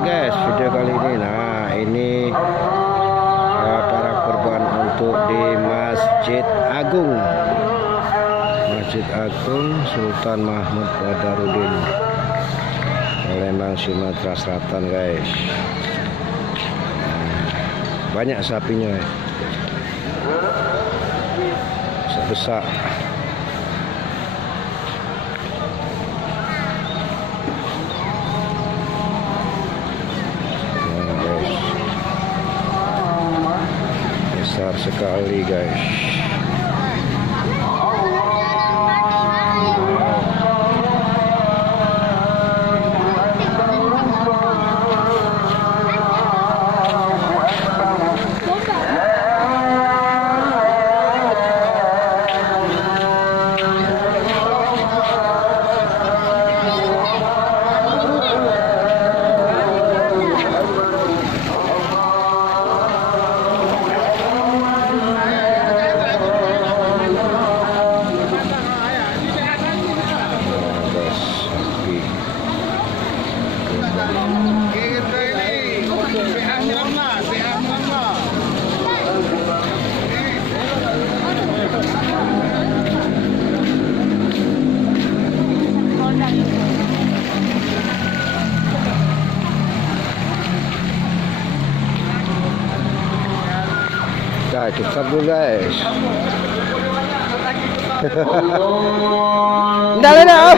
guys, video kali ini, nah ini para korban untuk di Masjid Agung Sultan Mahmud Badarudin, Lembang, Sumatera Selatan guys. Banyak sapinya, sebesar. Besar sekali guys. Nah, kita dulu guys. Dah.